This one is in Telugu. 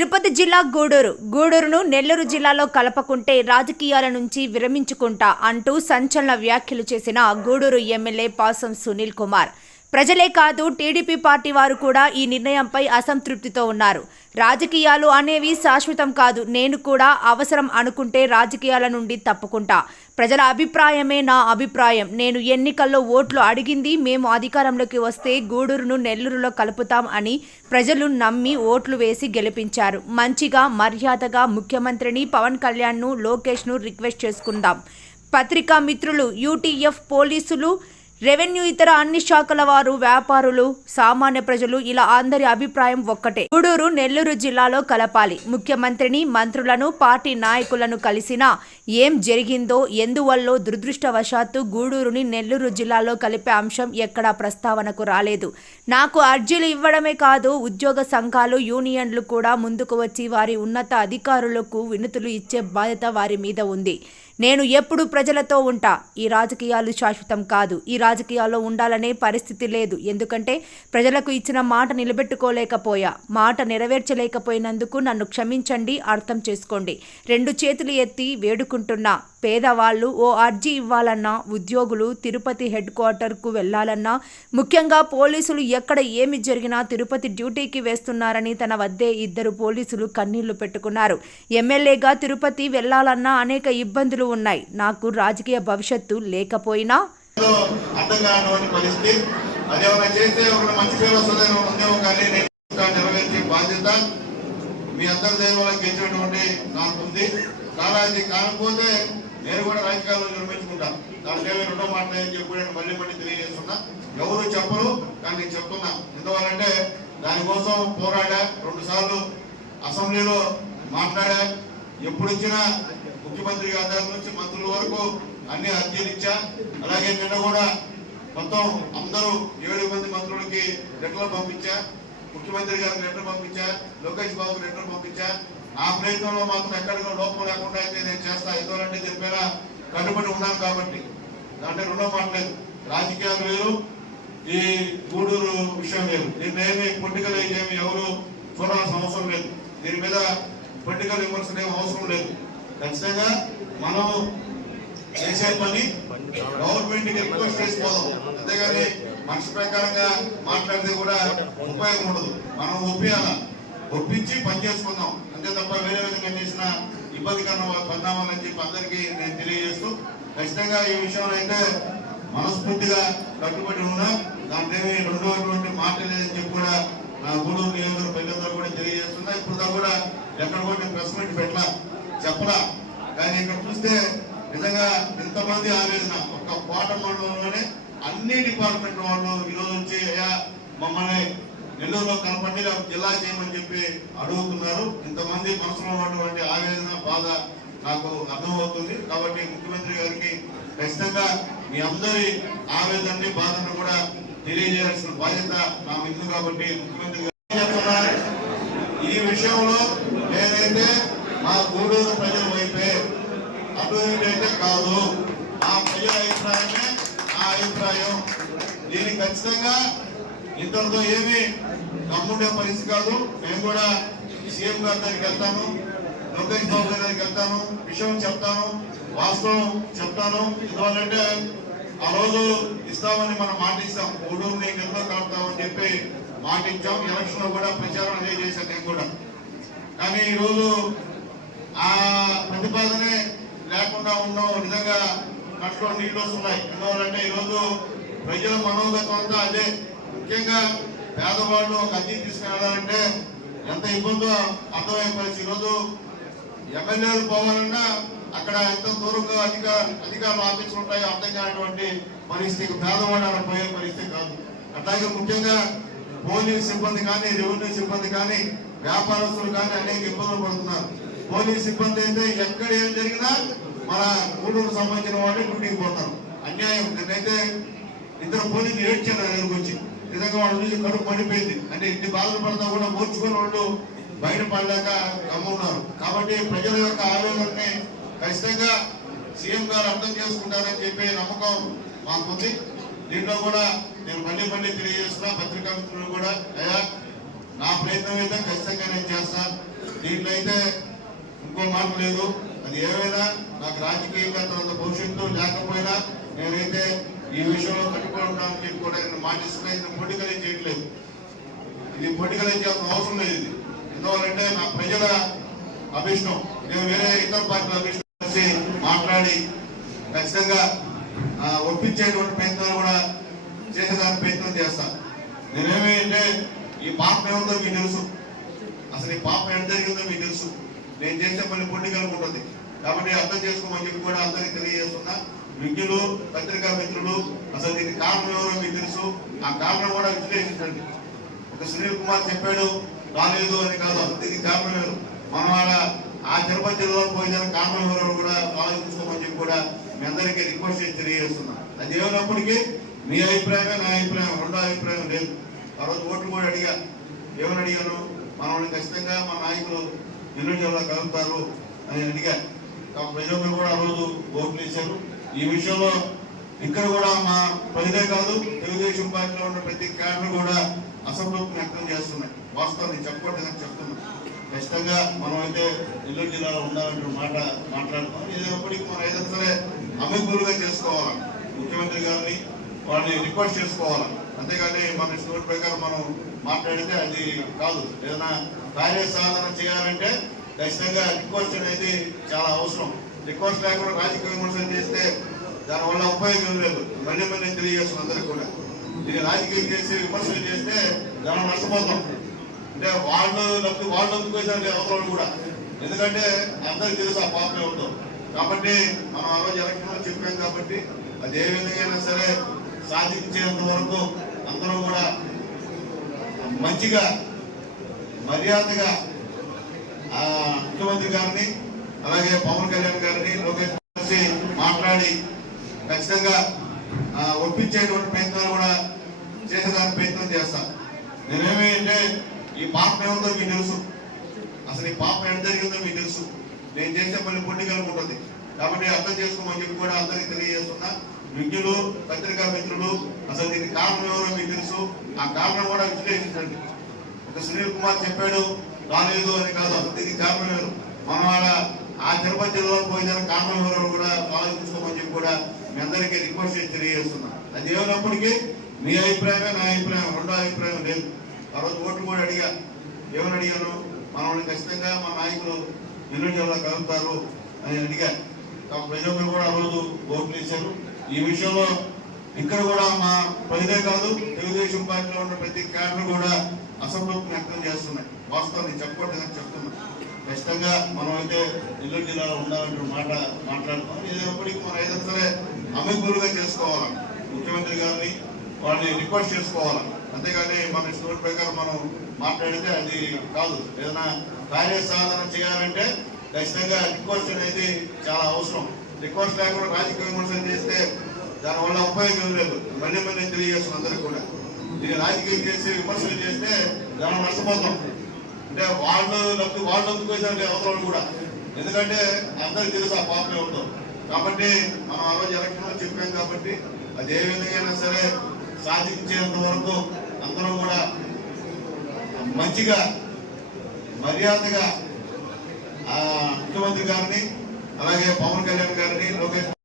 తిరుపతి జిల్లా గూడూరు. గూడూరును నెల్లూరు జిల్లాలో కలపకుంటే రాజకీయాల నుంచి విరమించుకుంటా అంటూ సంచలన వ్యాఖ్యలు చేసిన గూడూరు ఎమ్మెల్యే పాసం సునీల్ కుమార్. ప్రజలే కాదు టీడీపీ పార్టీ వారు కూడా ఈ నిర్ణయంపై అసంతృప్తితో ఉన్నారు. రాజకీయాలు అనేవి శాశ్వతం కాదు. నేను కూడా అవసరం అనుకుంటే రాజకీయాల నుండి తప్పుకుంటా. ప్రజల అభిప్రాయమే నా అభిప్రాయం. నేను ఎన్నికల్లో ఓట్లు అడిగింది మేము అధికారంలోకి వస్తే గూడూరును నెల్లూరులో కలుపుతాం అని ప్రజలు నమ్మి ఓట్లు వేసి గెలిపించారు. మంచిగా మర్యాదగా ముఖ్యమంత్రిని పవన్ కళ్యాణ్ను లోకేష్ను రిక్వెస్ట్ చేసుకుందాం. పత్రికా మిత్రులు యూటీఎఫ్ పోలీసులు రెవెన్యూ ఇతర అన్ని శాఖల వారు వ్యాపారులు సామాన్య ప్రజలు ఇలా అందరి అభిప్రాయం ఒక్కటే. గూడూరు నెల్లూరు జిల్లాలో కలపాలి. ముఖ్యమంత్రిని మంత్రులను పార్టీ నాయకులను కలిసినా ఏం జరిగిందో ఎందువల్లో దురదృష్టవశాత్తు గూడూరుని నెల్లూరు జిల్లాలో కలిపే అంశం ఎక్కడా ప్రస్తావనకు రాలేదు. నాకు అర్జీలు ఇవ్వడమే కాదు ఉద్యోగ సంఘాలు యూనియన్లు కూడా ముందుకు వచ్చి వారి ఉన్నత అధికారులకు వినతులు ఇచ్చే బాధ్యత వారి మీద ఉంది. నేను ఎప్పుడు ప్రజలతో ఉంటా. ఈ రాజకీయాలు శాశ్వతం కాదు. ఈ రాజకీయాల్లో ఉండాలనే పరిస్థితి లేదు. ఎందుకంటే ప్రజలకు ఇచ్చిన మాట నిలబెట్టుకోలేకపోయా. మాట నెరవేర్చలేకపోయినందుకు నన్ను క్షమించండి అర్థం చేసుకోండి. రెండు చేతులు ఎత్తి వేడుకుంటున్నా. పేదవాళ్ళు ఓ అర్జీ ఇవ్వాలన్నా ఉద్యోగులు తిరుపతి హెడ్ క్వార్టర్కు వెళ్ళాలన్నా ముఖ్యంగా పోలీసులు ఎక్కడ ఏమి జరిగినా తిరుపతి డ్యూటీకి వేస్తున్నారని తన వద్దే ఇద్దరు పోలీసులు కన్నీళ్ళు పెట్టుకున్నారు. ఎమ్మెల్యేగా తిరుపతి వెళ్ళాలన్నా అనేక ఇబ్బందులు ఉన్నాయి. నాకు రాజకీయ భవిష్యత్తు లేకపోయినా మీ అందరి దైవంలో ఇచ్చినటువంటి నాకు ఉంది. కానీ అది కాకపోతే నేను కూడా రాజకీయాల్లో నిర్మించుకుంటాను. దాంట్లో రెండో మాట అని చెప్పి నేను మళ్ళీ మళ్ళీ తెలియజేస్తున్నా. ఎవరు చెప్పరు కానీ నేను చెప్తున్నా. ఎందువల్లంటే దానికోసం పోరాడా రెండు సార్లు అసెంబ్లీలో మాట్లాడా ఎప్పుడు వచ్చినా ముఖ్యమంత్రి గారి నుంచి మంత్రుల వరకు అన్ని అర్జీలు ఇచ్చా. అలాగే నిన్న కూడా మొత్తం అందరూ ఏడు మంది మంత్రులకి లెటర్లు పంపించా ముఖ్యమంత్రి గారికి లెటర్ పంపించా లోకేష్ బాబుకి లెటర్ పంపించా. ఆ ప్రయత్నంలో మాత్రం ఎక్కడికో లోపం లేకుండా అయితే నేను చేస్తా ఎందుకంటే దీని మీద కట్టుబడి ఉన్నాం కాబట్టి. దాంట్లో రెండో మాట్లాడు రాజకీయాలు వేరు. ఈ గూడూరు విషయం లేదు దీన్ని పొట్టికలు పొలిటికల్ ఏమి ఎవరు చూడాల్సిన అవసరం లేదు. దీని మీద పొలిటికల్ విమర్శలు ఏమి అవసరం లేదు. ఖచ్చితంగా మనం చేసే పని గవర్నమెంట్కి రిక్వెస్ట్ పోదాం. అంతేగాని మనసు ప్రకారంగా మాట్లాడితే కూడా ఉపయోగం ఉండదు. మనం ఒప్పియాల? ఒప్పించి పని చేసుకుందాం. అంతే తప్ప వేరే విధంగా చేసిన ఇబ్బంది కన్నా పొందామని చెప్పి అందరికీ నేను తెలియజేస్తూ ఖచ్చితంగా ఈ విషయంలో అయితే మనస్ఫూర్తిగా కట్టుబడి ఉన్నా దాంట్లో ఏమీ రెండవటువంటి మాట లేదని చెప్పి కూడా నా గూడూరు నియోజకవర్గ ప్రజలందరూ కూడా తెలియజేస్తున్నా. ఇప్పుడు కూడా ఎక్కడ కూడా ప్రెస్ మీట్ పెట్టలా చెప్పలా. కానీ ఇక్కడ చూస్తే నిజంగా ఎంతమంది ఆవేదన. ఒక కోట మండలంలోనే అన్ని డిపార్ట్మెంట్ వాళ్ళు ఈరోజు వచ్చి అయ్యా మమ్మల్ని నెల్లూరులో కనపండి జిల్లా చేయమని చెప్పి అడుగుతున్నారు. ఇంతమంది మనసులో ఉన్నటువంటి ఆవేదన బాధ నాకు అర్థమవుతుంది. కాబట్టి ముఖ్యమంత్రి గారికి ఖచ్చితంగా మీ అందరి ఆవేదనని బాధను కూడా తెలియజేయాల్సిన బాధ్యత నా మీద కాబట్టి ముఖ్యమంత్రి గారు ఈ విషయంలో నేనైతే మా గూడూరు ప్రజల వైపే అటువంటి అయితే కాదు. ఆ ప్రజల అభిప్రాయమే నా అభిప్రాయం. దీనికి ఖచ్చితంగా ఇంతటితో ఏమి గమ్ముండే పరిస్థితి కాదు. మేము కూడా సీఎం గారి దగ్గరికి వెళ్తాను లోకేష్ బాబు గారి దగ్గరికి వెళ్తాను విషయం చెప్తాను వాస్తవం చెప్తాను. ఎందువల్లంటే ఆ రోజు ఇస్తామని మనం మాటిస్తాం ఇస్తాం గూడూరుని గెలులో కలుపుతామని చెప్పి మాటించాం ఎలక్షన్లో కూడా ప్రచారం అదే చేశాను నేను కూడా. కానీ ఈరోజు ఆ ప్రతిపాదనే లేకుండా ఉన్నాం నిజంగా కట్లో నీళ్ళు వస్తున్నాయి. ఎందువల్లంటే ఈరోజు ప్రజల మనోగతం అంతా అదే. ముఖ్యంగా పేదవాళ్ళు ఒక అద్దె తీసుకెళ్ళాలంటే ఎంత ఇబ్బందో అర్థమయ్యే పరిస్థితి. ఈరోజు ఎమ్మెల్యేలు పోవాలన్నా అక్కడ ఎంత దూరంగా అధికార అధికారులు ఆఫీసులు ఉంటాయో అర్థం కానటువంటి పరిస్థితి. పేదవాడు అలా పోయే పరిస్థితి కాదు. అట్లాగే ముఖ్యంగా పోలీస్ సిబ్బంది కానీ రెవెన్యూ సిబ్బంది కానీ వ్యాపారస్తులు కానీ అనేక ఇబ్బందులు పడుతున్నారు. పోలీస్ సిబ్బంది అయితే ఎక్కడ ఏం జరిగినా మన గూడూరు సంబంధించిన వాళ్ళు డ్యూటీకి పోతారు. అన్యాయం. నేనైతే ఇద్దరు పోలీసులు ఏడ్చారు నా దగ్గరకు వచ్చి. నిజంగా వాళ్ళ నుంచి కడుపు పడిపోయింది. అంటే ఇన్ని బాధలు పడతా కూడా ఓర్చుకుని వాళ్ళు బయటపడలేక గమ్మున్నారు కాబట్టి ప్రజల యొక్క ఆవేదనని ఖచ్చితంగా సీఎం గారు అర్థం చేసుకుంటారని చెప్పే నమ్మకం మాకుంది. దీంట్లో కూడా నేను మళ్ళీ మళ్ళీ తెలియజేస్తున్నా పత్రికా మిత్రులు కూడా అయ్యా నా ప్రయత్నం అయితే ఖచ్చితంగా నేను చేస్తాను దీంట్లో అయితే ఇంకో మాట లేదు. అది ఏమైనా నాకు రాజకీయంగా తర్వాత భవిష్యత్తు లేకపోయినా నేనైతే ఈ విషయంలో కట్టుకోవడానికి కూడా నేను మాటిస్తున్నా ఇది పొడికలే చేయట్లేదు. ఇది పొడికలే చేయాల్సిన అవసరం లేదు ఇది. ఎందువల్లంటే నా ప్రజల అభిష్టం. నేను వేరే ఇతర పార్టీల అభిష్టం కలిసి మాట్లాడి ఖచ్చితంగా ఒప్పించేటువంటి ప్రయత్నాలు కూడా చేసేదానికి ప్రయత్నం చేస్తాను నేనేమి అంటే ఈ పాపం ఏముందో మీకు తెలుసు. అసలు ఈ పాపం ఎంత జరిగిందో మీకు తెలుసు. నేను చేసే పని పొండికలకు ఉంటుంది. కాబట్టి అర్థం చేసుకోమని చెప్పి కూడా అందరికీ తెలియజేస్తున్నా. విజ్ఞులు పత్రికా మిత్రులు అసలు దీనికి కారణం ఎవరో మీకు తెలుసు? ఆ కారణం కూడా విశ్లేషించండి. ఒక సునీల్ కుమార్ చెప్పాడు రాలేదు అని కాదు దీనికి కారణం ఎవరు? మనం ఆడ ఆ తిరుపతి జిల్లాలో పోయిన కారణం ఎవరో కూడా ఆలోచించుకోమని చెప్పి కూడా మీ అందరికీ రిక్వెస్ట్ చేసి తెలియజేస్తున్నా. అది ఏమైనప్పటికీ మీ అభిప్రాయమే నా అభిప్రాయం రెండో అభిప్రాయం లేదు. ఆ రోజు ఓట్లు కూడా అడిగా. ఏమని అడిగాను మనల్ని ఖచ్చితంగా మా నాయకులు ఎన్నో జిల్లా కలుగుతారు అని అడిగా. ప్రజలు కూడా ఆ రోజు ఓట్లు వేశారు. ఈ విషయంలో ఇక్కడ కూడా మా ప్రజలే కాదు తెలుగుదేశం పార్టీలో ఉన్న ప్రతి క్యాడర్ కూడా అసంతృప్తిని వ్యక్తం చేస్తున్నాయి. వాస్తవాన్ని చెప్పకూడదని చెప్తున్నా. ఖచ్చితంగా మనం అయితే నెల్లూరు జిల్లాలో ఉండాలంటే మాట మాట్లాడుతున్నాం ఏదైనప్పటికీ మనం ఏదైనా సరే అమలుగా చేసుకోవాలి. ముఖ్యమంత్రి గారిని వాళ్ళని రిక్వెస్ట్ చేసుకోవాలి. అంతేగాని మన స్టోర్ ప్రకారం మనం మాట్లాడితే అది కాదు. ఏదైనా కార్యసాధన చేయాలంటే ఖచ్చితంగా రిక్వెస్ట్ అనేది చాలా అవసరం. రిక్వెస్ట్ లేకుండా రాజకీయ విమర్శలు చేస్తే దానివల్ల ఉపయోగం లేదు. మళ్ళీ మళ్ళీ తెలియజేస్తున్నాం అందరికి కూడా. ఇది రాజకీయం చేసి విమర్శలు చేస్తే దాని నష్టపోతాం. అంటే వాళ్ళు డబ్బు వాళ్ళు డబ్బుకోసారి అవసరం కూడా. ఎందుకంటే అందరికి తెలుసు ఆ పాపం ఉంటాం కాబట్టి మనం ఆ రోజు ఎలక్షన్ చెప్పాం కాబట్టి అది ఏ విధంగా సరే సాధించేంత వరకు అందరం కూడా మంచిగా మర్యాదగా ఆ ముఖ్యమంత్రి గారిని అలాగే పవన్ కళ్యాణ్ గారిని లోకేష్ కలిసి మాట్లాడి ఖచ్చితంగా ఒప్పించేటువంటి ప్రయత్నాలు కూడా చేసేదానికి ప్రయత్నం చేస్తా. నేనేమి అంటే ఈ పాపం ఏముందో మీకు తెలుసు. అసలు ఈ పాపం ఎంత జరిగిందో మీకు తెలుసు. నేను చేసే పని పొండికలకు ఉంటుంది కాబట్టి అర్థం చేసుకోమని చెప్పి కూడా అందరికీ తెలియజేస్తున్నా. విజ్ఞులు పత్రికా మిత్రులు అసలు దీనికి కారణం ఎవరో మీకు తెలుసు. ఆ కారణం కూడా విశ్లేషించండి. ఒక సునీల్ కుమార్ చెప్పాడు రాలేదు అని కాదు దీనికి కారణం ఎవరు? మనవాడ ఆ తిరుపతి జిల్లాలో పోయిన కారణం ఎవరో కూడా ఆలోచించుకోమని చెప్పి కూడా మీ అందరికీ రిక్వెస్ట్ చేసి తెలియజేస్తున్నా. అది ఏమైనప్పటికీ మీ అభిప్రాయమే నా అభిప్రాయం రెండో అభిప్రాయం లేదు. ఆ రోజు ఓట్లు కూడా అడిగా. ఏమని అడిగాను? మనల్ని ఖచ్చితంగా మా నాయకులు ఎన్నో జిల్లా కలుగుతారు అని అడిగా. ప్రజలందరూ కూడా ఆ రోజు ఓట్లు ఇచ్చారు ఈ విషయంలో ఇక్కడ కూడా మా ప్రజలే కాదు తెలుగుదేశం పార్టీలో ఉన్న ప్రతి క్యాడర్ కూడా అసంతృప్తిని వ్యక్తం చేస్తున్నాయి. వాస్తవం నేను ఖచ్చితంగా మనం అయితే నెల్లూరు జిల్లాలో ఉండాలంటే మాట మాట్లాడుతున్నాం. ఏదైనప్పటికీ మనం ఏదైనా సరే అమలుగా చేసుకోవాలి. ముఖ్యమంత్రి గారిని వాళ్ళని రిక్వెస్ట్ చేసుకోవాలి. అంతేగాని మన స్టోర్ ప్రకారం మనం మాట్లాడితే అది కాదు. ఏదైనా కార్యసాధన చేయాలంటే ఖచ్చితంగా రిక్వెస్ట్ అనేది చాలా అవసరం. రిక్వెస్ట్ లేకుండా రాజకీయ విమర్శలు చేస్తే దానివల్ల ఉపయోగం లేదు. మళ్ళీ మళ్ళీ తెలియజేస్తున్నాం అందరికీ కూడా. ఇది రాజకీయం చేసి విమర్శలు చేస్తే దాన్ని నష్టపోతాం. అంటే వాళ్ళు వాళ్ళు డబ్బుకోసారి అవసరం కూడా. ఎందుకంటే అందరికి తెలుసు ఆ పాపం ఉంటాం. కాబట్టి మనం ఆ రోజు ఎలక్షన్ చెప్పాం కాబట్టి అది ఏ విధంగా సరే సాధించేంత వరకు అందరం కూడా మంచిగా మర్యాదగా ఆ ముఖ్యమంత్రి గారిని అలాగే పవన్ కళ్యాణ్ గారిని లొకేషన్